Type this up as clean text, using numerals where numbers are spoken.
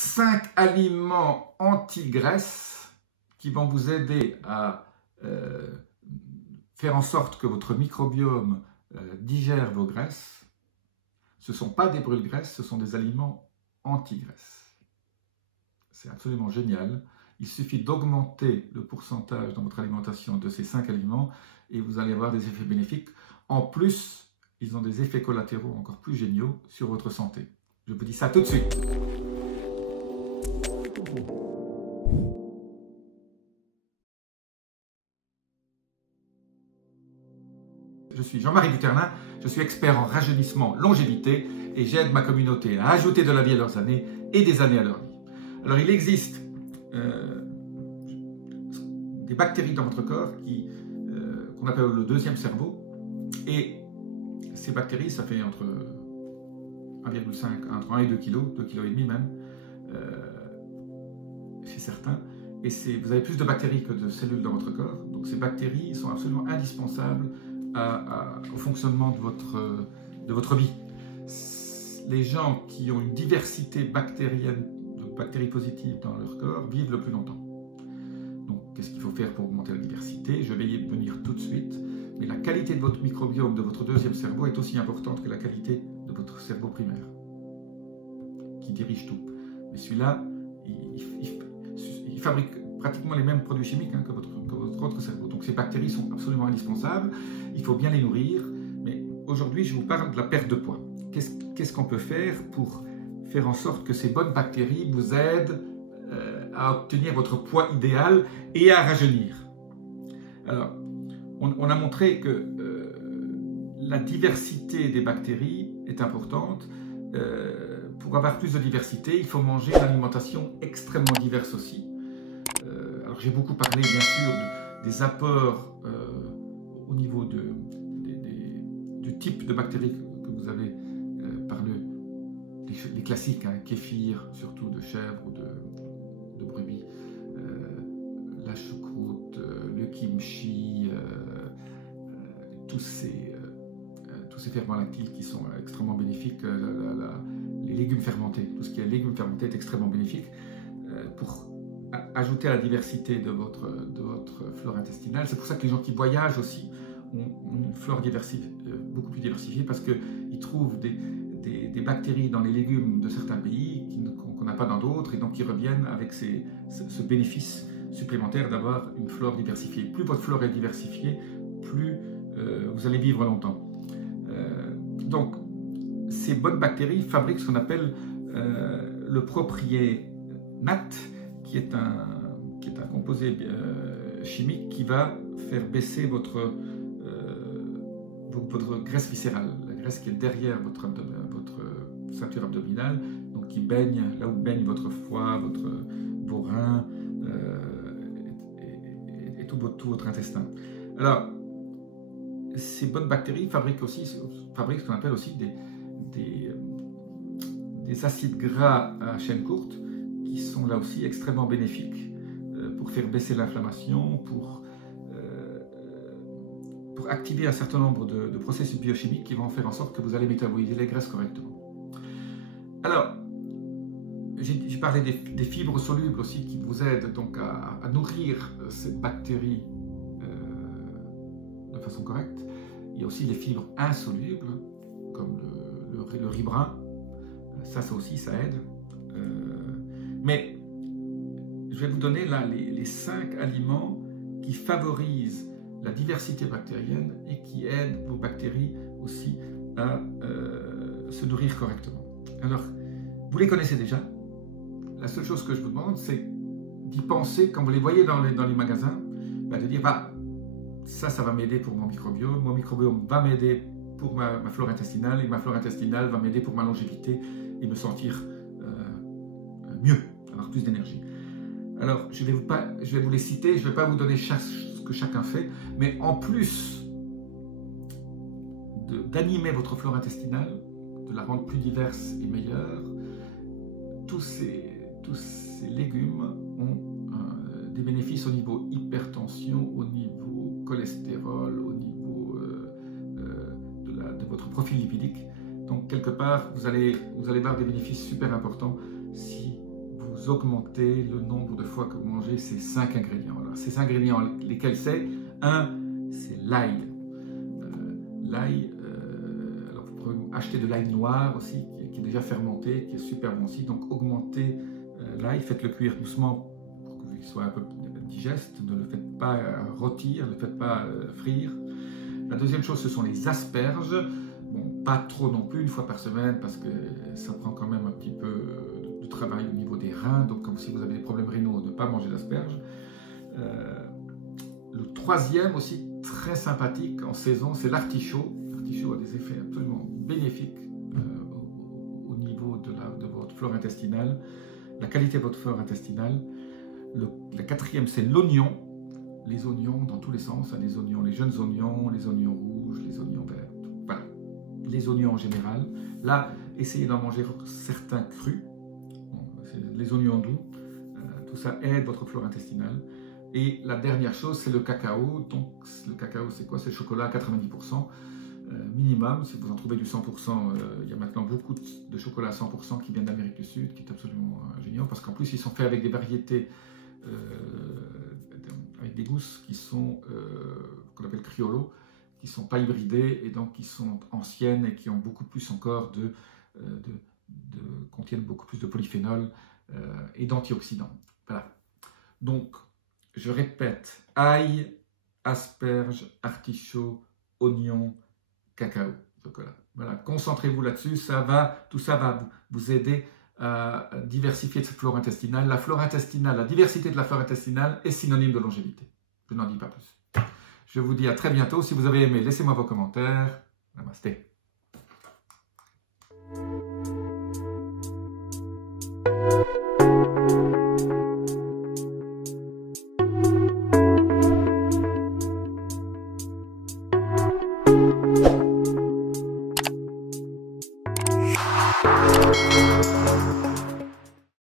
5 aliments anti-graisse qui vont vous aider à faire en sorte que votre microbiome digère vos graisses. Ce ne sont pas des brûle-graisses, ce sont des aliments anti-graisse. C'est absolument génial. Il suffit d'augmenter le pourcentage dans votre alimentation de ces 5 aliments et vous allez avoir des effets bénéfiques. En plus, ils ont des effets collatéraux encore plus géniaux sur votre santé. Je vous dis ça tout de suite. Je suis Jean-Marie Buterlin, je suis expert en rajeunissement, longévité et j'aide ma communauté à ajouter de la vie à leurs années et des années à leur vie. Alors il existe des bactéries dans votre corps qu'on appelle le deuxième cerveau, et ces bactéries, ça fait entre 1,5, entre 1 et 2 kg, 2,5 kg même, chez certains, et vous avez plus de bactéries que de cellules dans votre corps, donc ces bactéries sont absolument indispensables au fonctionnement de votre vie. Les gens qui ont une diversité bactérienne, de bactéries positives dans leur corps, vivent le plus longtemps. Donc, qu'est-ce qu'il faut faire pour augmenter la diversité? Je vais y venir tout de suite. Mais la qualité de votre microbiome, de votre deuxième cerveau, est aussi importante que la qualité de votre cerveau primaire, qui dirige tout. Mais celui-là, il fabrique pratiquement les mêmes produits chimiques que votre autre cerveau. Donc ces bactéries sont absolument indispensables, il faut bien les nourrir. Mais aujourd'hui, je vous parle de la perte de poids. Qu'est-ce qu'on peut faire pour faire en sorte que ces bonnes bactéries vous aident à obtenir votre poids idéal et à rajeunir? Alors, on a montré que la diversité des bactéries est importante. Pour avoir plus de diversité, il faut manger une alimentation extrêmement diverse aussi. Alors j'ai beaucoup parlé bien sûr des apports au niveau du type de bactéries que vous avez par les classiques, hein, kéfir, surtout de chèvre ou de brebis, la choucroute, le kimchi, tous ces ferments lactiques qui sont extrêmement bénéfiques, les légumes fermentés, tout ce qui est légumes fermentés est extrêmement bénéfique pour ajouter à la diversité de votre flore intestinale. C'est pour ça que les gens qui voyagent aussi ont une flore beaucoup plus diversifiée, parce qu'ils trouvent des bactéries dans les légumes de certains pays qu'on n'a pas dans d'autres, et donc ils reviennent avec ce bénéfice supplémentaire d'avoir une flore diversifiée. Plus votre flore est diversifiée, plus vous allez vivre longtemps. Donc, ces bonnes bactéries fabriquent ce qu'on appelle le propriénat, qui est un composé chimique qui va faire baisser votre graisse viscérale, la graisse qui est derrière votre ceinture abdominale, donc qui baigne, là où baigne votre foie, vos reins et tout votre intestin. Alors, ces bonnes bactéries fabriquent ce qu'on appelle aussi des acides gras à chaîne courte, qui sont là aussi extrêmement bénéfiques pour faire baisser l'inflammation, pour activer un certain nombre de processus biochimiques qui vont faire en sorte que vous allez métaboliser les graisses correctement. Alors, j'ai parlé des fibres solubles aussi qui vous aident donc à nourrir cette bactérie de façon correcte. Il y a aussi les fibres insolubles, comme le riz brun. Ça aussi, ça aide. Mais je vais vous donner là les 5 aliments qui favorisent la diversité bactérienne et qui aident vos bactéries aussi à se nourrir correctement. Alors, vous les connaissez déjà. La seule chose que je vous demande, c'est d'y penser quand vous les voyez dans les magasins, de dire ça va m'aider pour mon microbiome va m'aider pour ma flore intestinale, et ma flore intestinale va m'aider pour ma longévité et me sentir mieux, avoir plus d'énergie. Alors, je vais vous les citer, je ne vais pas vous donner ce que chacun fait, mais en plus d'animer votre flore intestinale, de la rendre plus diverse et meilleure, tous ces légumes ont des bénéfices au niveau hypertension, au niveau cholestérol, au niveau de votre profil lipidique. Donc quelque part, vous allez avoir des bénéfices super importants si vous augmentez le nombre de fois que vous mangez ces 5 ingrédients. Alors, ces ingrédients, lesquels c'est? Un, c'est l'ail. L'ail, alors vous pouvez acheter de l'ail noir aussi, qui est déjà fermenté, qui est super bon aussi. Donc augmentez l'ail, faites-le cuire doucement pour qu'il soit un peu digeste. Ne le faites pas rôtir, ne le faites pas frire. La deuxième chose, ce sont les asperges. Bon, pas trop non plus, une fois par semaine, parce que ça prend quand même un petit peu de travail au niveau des reins. Donc, comme si vous avez des problèmes rénaux, ne pas manger d'asperges. Le troisième aussi, très sympathique en saison, c'est l'artichaut. L'artichaut a des effets absolument bénéfiques au niveau de votre flore intestinale, la qualité de votre flore intestinale. La quatrième, c'est l'oignon. Les oignons dans tous les sens, les oignons, les jeunes oignons, les oignons rouges, les oignons verts, voilà, les oignons en général. Là, essayez d'en manger certains crus, les oignons doux, tout ça aide votre flore intestinale. Et la dernière chose, c'est le cacao. Donc, le cacao, c'est quoi? C'est le chocolat à 90% minimum. Si vous en trouvez du 100%, il y a maintenant beaucoup de chocolat à 100% qui viennent d'Amérique du Sud, qui est absolument génial, parce qu'en plus, ils sont faits avec des variétés, avec des gousses qui sont, qu'on appelle criollo, qui ne sont pas hybridées et donc qui sont anciennes et qui ont beaucoup plus encore contiennent beaucoup plus de polyphénol et d'antioxydants. Voilà. Donc, je répète, ail, asperges, artichaut, oignon, cacao, chocolat. Voilà, concentrez-vous là-dessus, tout ça va vous aider à diversifier cette flore intestinale. La flore intestinale, la diversité de la flore intestinale est synonyme de longévité. Je n'en dis pas plus. Je vous dis à très bientôt. Si vous avez aimé, laissez-moi vos commentaires. Namasté.